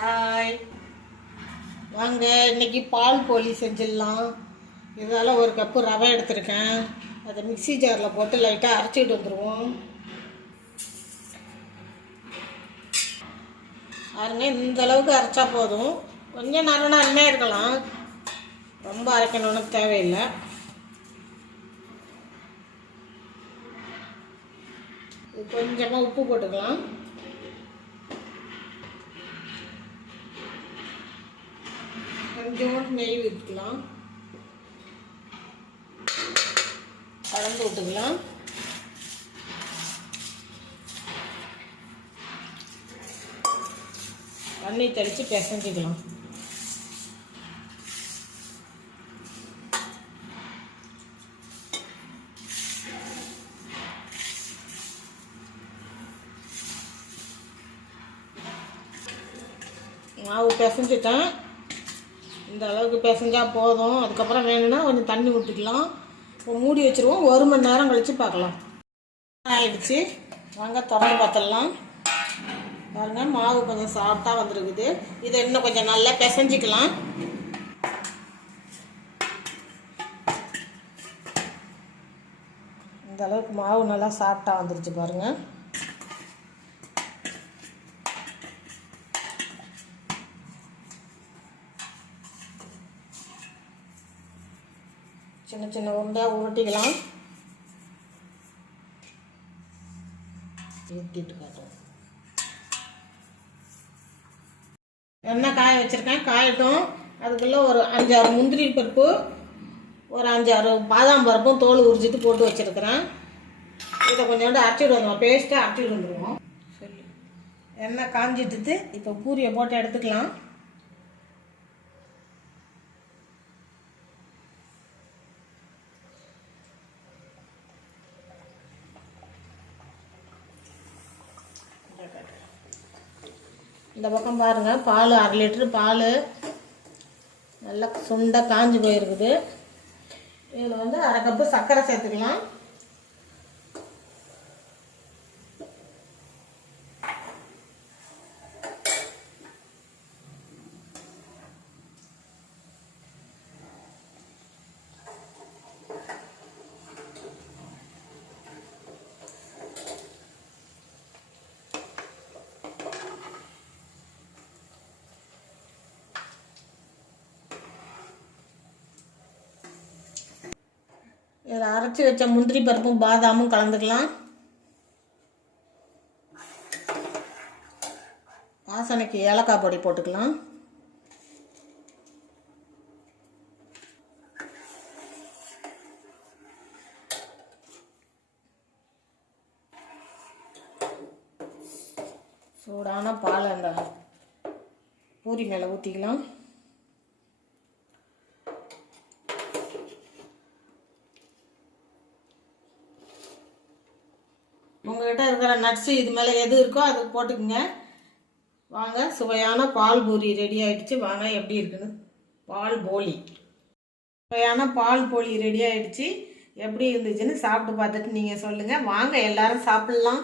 Hi, வாங்க இன்னைக்கு பால் போலி செஞ்சிடலாம். இதனால் ஒரு கப்பு ரவை எடுத்திருக்கேன். அதை மிக்ஸி ஜாரில் போட்டு லைட்டாக அரைச்சிட்டு வந்துடுவோம். பாருங்க, இந்த அளவுக்கு அரைச்சா போதும். கொஞ்சம் நரமே இருக்கலாம், ரொம்ப அரைக்கணும்னு தேவையில்லை. கொஞ்சமாக உப்பு போட்டுக்கலாம். கொஞ்சோண்டு நெய் விட்டுக்கலாம். கலந்து விட்டுக்கலாம். தண்ணி தெளித்து பிசைஞ்சிக்கலாம். மாவு பிசைஞ்சிட்டேன். இந்த அளவுக்கு பிசைஞ்சால் போதும். அதுக்கப்புறம் வேணும்னா கொஞ்சம் தண்ணி ஊற்றிக்கலாம். மூடி வச்சுருவோம். 1 மணி நேரம் கழித்து பார்க்கலாம். ஆயிடுச்சு, வாங்க திறந்து பார்த்துடலாம். பாருங்கள், மாவு கொஞ்சம் சாஃப்டாக வந்துருக்குது. இதை இன்னும் கொஞ்சம் நல்லா பிசைஞ்சிக்கலாம். இந்த அளவுக்கு மாவு நல்லா சாஃப்டாக வந்துருச்சு பாருங்கள். சின்ன சின்ன உருண்டையாக உருட்டிக்கலாம். ஊற்றிட்டு காட்டுவோம். எண்ணெய் காய வச்சுருக்கேன், காயட்டும். அதுக்குள்ளே ஒரு 5-6 முந்திரி பருப்பு, ஒரு 5-6 பாதாம் பருப்பும் தோல் உரிச்சிட்டு போட்டு வச்சுருக்கிறேன். இதை கொஞ்சோண்டு அரைச்சிட்டு வந்துடுவோம். பேஸ்ட்டாக அரைச்சிட்டு வந்துடுவோம். சரி, எண்ணெய் காஞ்சிட்டு இப்போ பூரியை போட்டு எடுத்துக்கலாம். இந்த பக்கம் பாருங்கள், பால் 1/2 லிட்டரு பால் நல்லா சுண்டாக காஞ்சி போயிருக்குது. இதில் 1/2 கப்பு சர்க்கரை சேர்த்துக்கலாம். இதில் அரைச்சி வச்ச முந்திரி பருப்பும் பாதாமும் கலந்துக்கலாம். வாசனைக்கு ஏலக்காய் பொடி போட்டுக்கலாம். சூடான பால் அந்த பூரி மேலே ஊற்றிக்கலாம். உங்கள்கிட்ட இருக்கிற நட்ஸு இது மேலே எது இருக்கோ அது போட்டுக்குங்க. வாங்க, சுவையான பால் பூரி ரெடி ஆகிடுச்சு. வாங்க எப்படி இருக்குன்னு. பால் போலி, சுவையான பால் போலி ரெடி ஆகிடுச்சு. எப்படி இருந்துச்சுன்னு சாப்பிட்டு பார்த்துட்டு நீங்கள் சொல்லுங்கள். வாங்க, எல்லாரும் சாப்பிட்லாம்.